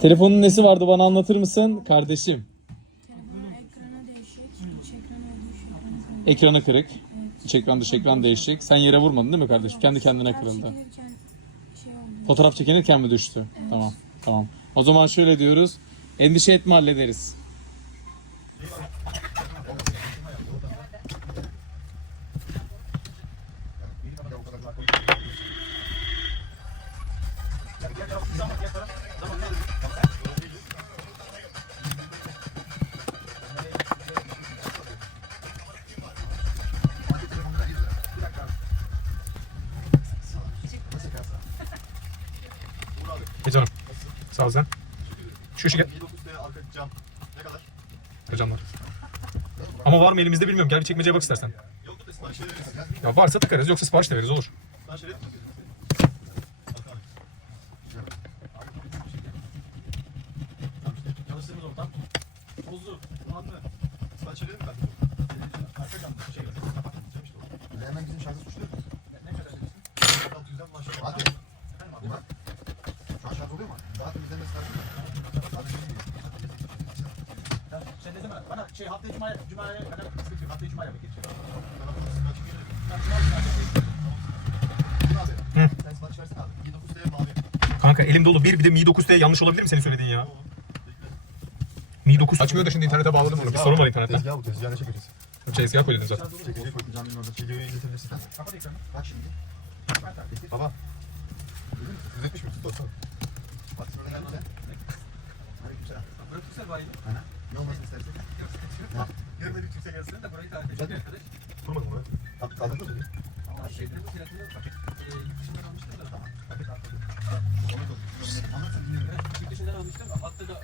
Telefonun nesi vardı bana anlatır mısın kardeşim? Ekranı değişik, iç şu ekranı kırık. İç ekran dış ekran değişik. Sen yere vurmadın değil mi kardeşim? Kendi kendine kırıldı. çekilirken şey oldu. Fotoğraf çekinirken mi düştü? Tamam. Tamam. O zaman şöyle diyoruz. Endişe etme hallederiz. Sen. Şu işi gel. 19'da arka cam ne kadar? Hocam var. Ama var mı elimizde bilmiyorum. Gel bir çekmeceye bak istersen. Veririz. Ya varsa takarız yoksa sipariş de veririz olur. Sipariş mi? Çalıştığımız ortam. Bozdu. Kullandı. Sipariş verelim mi? Arka cam şey kapat. Hemen bizim şarkı suçlu. Ne kadar verirsin? 600'den başlıyor. Hadi. Bak. Şu an şarkı oluyor mu? Daha temizlemesi lazım. Hadi. Sen ne zaman? Bana şey haftaya cumaya, cumaya kadar sıkıntı yok. Haftaya cumaya bekir. Sana bunu açık gelirim. Ben cuma günü açık Hı. Sen sipariş versene abi. 29'da mavi. Kanka elim dolu. Bir bir de Mi 9T yanlış olabilir mi senin söylediğin ya? Mi 9 açmıyor da şimdi internete bağladım onu. Bir sorun var internette. Tezgah bu tezgah ne çekeceğiz? Tezgah koydum zaten. Çekecek koy caminin orada. Çekiyor getirebilirsin. Kapat ekranı. Bak şimdi. Baba. Düzeltmiş mi? Tutsana. Bak sonra geldi de. Aleykümselam. Burası güzel bari. Ne olmasını istersin? Yarın da bir kimse gelsin de burayı tarif edecek arkadaş. Durmadım mı? At, kaldırdın mı? Ama şeyde bu fiyatını paket e, yurt dışından almıştım da. Paket atladım. Anlatsın dinliyorum. Yurt dışından almıştım. Hatta da e,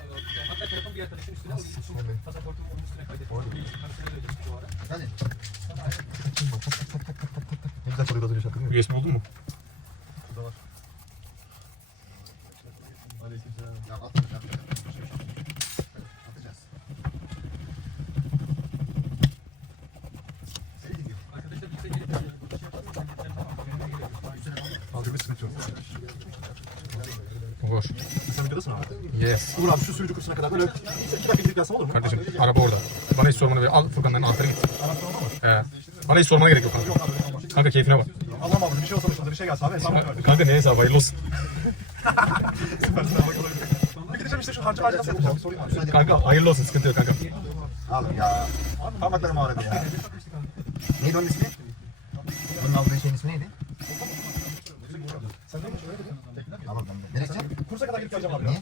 hatta telefon bir arkadaşın üstüne onun için Evet. pasaportumu onun üstüne kaydettim. Parasını ödedim o ara. Hadi. Ne güzel çalıyordu az önce şarkı değil mi? USB buldun mu? Burada var. Aleykümselam. Ya atma ya. Atacağız. Seni dinliyorum. Arkadaşlar bize gelip e, bu işi yapalım. Ben tamam. Görmeye gerek yok. Aldırma sıkıntı yok. Hoş. Sen videodasın abi. Yes. Uğur abi şu sürücü kursuna kadar böyle iki dakika gidip gelsem olur mu? Kardeşim araba orada. Bana hiç sormanı ve al Furkan'dan anahtarı git. Anahtar olma mı? He. Bana hiç sormana gerek yok kanka. Yok abi tamam. Kanka keyfine bak. Allah'ım abi bir şey olsa başımıza bir şey gelse abi hesabını verdik. Kanka ne hesabı hayırlı olsun. Süpersin abi. Bir gideceğim işte şu harcı harcı nasıl yapacağım bir sorayım abi. Kanka hayırlı olsun sıkıntı yok kanka. Abi ya. Parmaklarım ağrıdı ya. Neydi onun ismi? Bunun aldığı şeyin ismi neydi? Sen ne yapıyorsun? Tamam tamam. Nereye? Kursa kadar gidip geleceğim abi. Niye?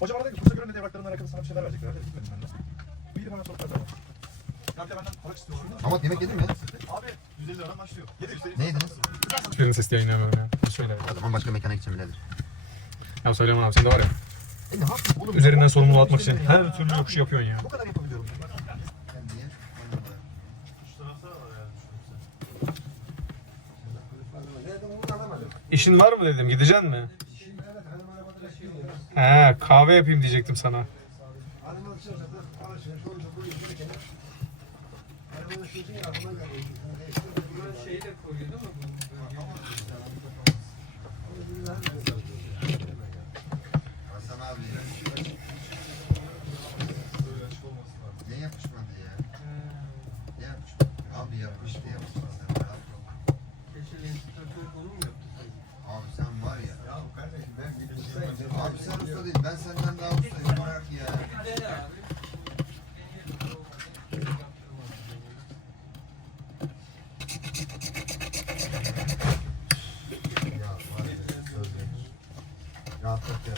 Hocam bana dedi ki kursa göre ne evraklarından alakalı sana bir şeyler verecekler. Hadi gitmedim ben de. Bir gidip hemen. Ya bir de benden para istiyorlar. Ama yemek yedin mi? Abi 150 liradan başlıyor. Yedi üstelik. Ne yediniz? Hiçbirinin sesli yayınlayamıyorum ya. Söyle. O zaman başka mekana gideceğim birader. Ya söyleyemem abi sen de var ya. E ne yapayım oğlum? Üzerinden sorumluluğu atmak için her türlü yokuşu yapıyorsun ya. Bu kadar yapabiliyorum. İşin var mı dedim gideceksin mi? He kahve yapayım diyecektim sana. Hasan abi. Ne yapışmadı ya? Ne yapışmadı? Abi yapıştı yapışmadı. Abi sen var ya. Abi sen usta değil. Ben senden daha ustayım. Bırak ya var ya. Söz vermiş. Rahatlık ya.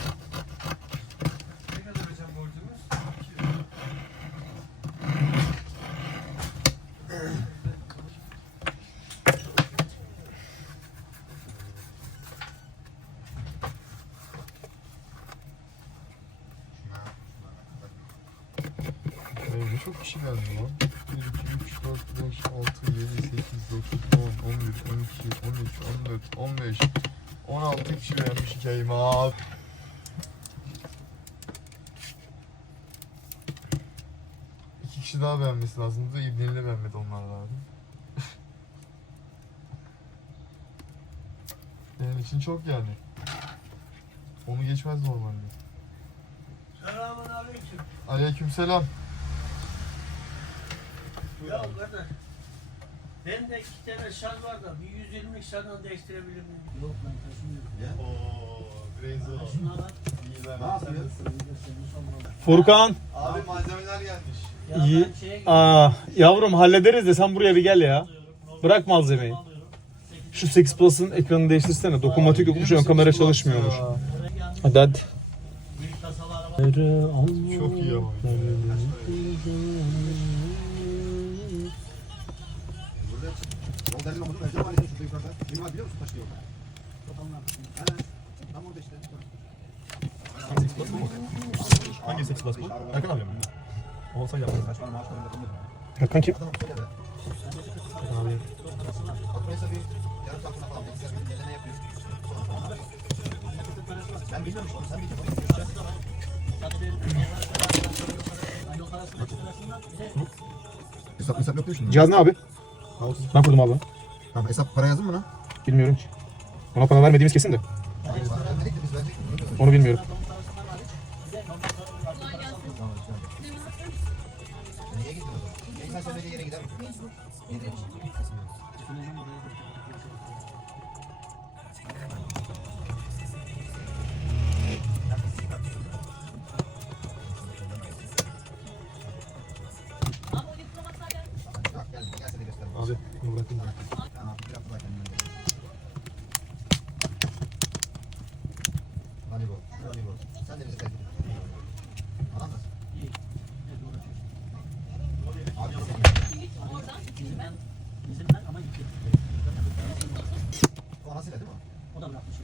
Ne çok kişi geldi lan. 1, 2, 3, 4, 5, 6, 7, 8, 9, 10, 11, 12, 13, 14, 15, 16 kişi beğenmiş hikayemi abi. İki kişi daha beğenmesi lazımdı. İbneli beğenmedi onlar abi. Benim için çok yani. Onu geçmez normalde. Ya kardeş. Ben de iki tane şarj var da bir 120'lik şarjdan değiştirebilir miyim? Yok ben taşımıyorum. Ooo. Brains'ı Şuna bak. Ne? Furkan. Abi malzemeler gelmiş. Ya İyi. ben şeye Aa, yavrum hallederiz de sen buraya bir gel ya. Bırak malzemeyi. Şu 8 Plus'ın ekranını değiştirsene. Dokunmatik yokmuş, ön kamera çalışmıyormuş. Hadi hadi. Büyük kasalı araba. Çok iyi ama. Özlem Mahallesi'nin şurada yukarıda. Var biliyor musun taş yolda? He. Tam orada işte. Hangi 8 plus bu? Erkan abi mi? Olsa yapalım. Kaç para maaş bilmiyorum. Erkan kim? Söyle de. Faturayı bir yarım saat sonra falan. Bir ne yapıyor? Ben bilmiyorum işte. Sen biliyorsun. Hesap hesap yok değil mi şimdi? Cihaz ne abi? Ben kurdum abi. Tamam hesap para yazdın mı lan? Bilmiyorum ki. Ona para vermediğimiz kesin de. Vermedik de biz verecek. Onu bilmiyorum. Niye gittin o zaman? Yere gider mi? Anasıyla değil mi? O da bırakmış.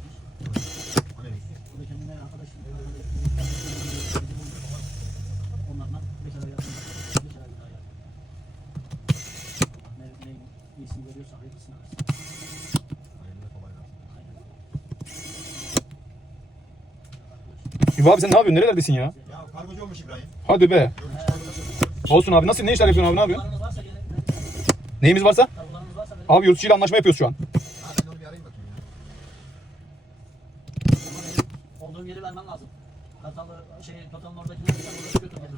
O nereye? O da kendine arkadaşım. Onlarla beş ay yaptım. Beş ay daha yaptım. Ne, ne iyisini görüyorsa hayırlısını versin. İbo abi sen ne yapıyorsun? Nerelerdesin ya? Ya kargocu olmuş İbrahim. Hadi be. Olsun abi. Nasıl ne işler yapıyorsun abi? Ne yapıyorsun? Kargolarınız varsa gelin. Neyimiz varsa? Abi yurt dışı ile anlaşma yapıyoruz şu an. Ha ben onu bir arayayım bakayım ya. Ama benim Olduğum yeri vermem lazım. Katalı şey Total'ın oradakileri sen orada götür getir.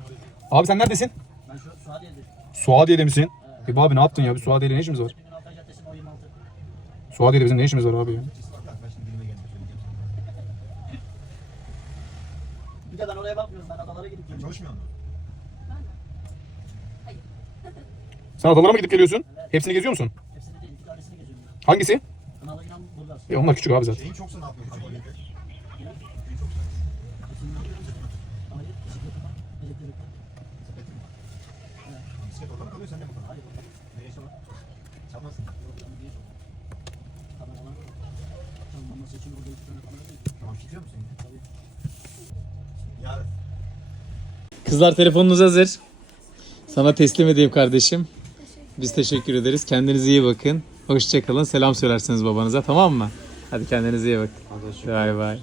Abi sen neredesin? Ben şu Suadiye'de. Suadiye'de misin? İbo abi ne yaptın ya? Bir Suadiye'de ne işimiz var? Gün Altay Caddesi'nin o 26. Suadiye'de bizim ne işimiz var abi ya? Bir de ben oraya bakmıyorum. Ben adalara gidip geliyorum. Çalışmıyor mu? Sen adalara mı gidip geliyorsun? Hepsini geziyor musun? Hepsini değil. iki tanesini geziyorum. Hangisi? Kınalı İnan Burgaz. E onlar küçük abi zaten. Şeyin çoksa ne yapıyorsun? Küçük oluyor. Hepsini ne yapıyorum? Hayır. Bisiklet var. Bisiklet var. Sepetin mi var? Bisiklet orada mı kalıyor sende mi kalıyor? Hayır. Nereye sonra? Çalmazsın. Yok, ben bir yok. Kameralar. Çalınması için orada iki tane kamera değil. Tamam kilitliyor musun? Tabii. Yarın. Kızlar telefonunuz hazır. Sana teslim edeyim kardeşim. Biz teşekkür ederiz. Kendinize iyi bakın. Hoşçakalın. Selam söylersiniz babanıza tamam mı? Hadi kendinize iyi bakın. Bay bay.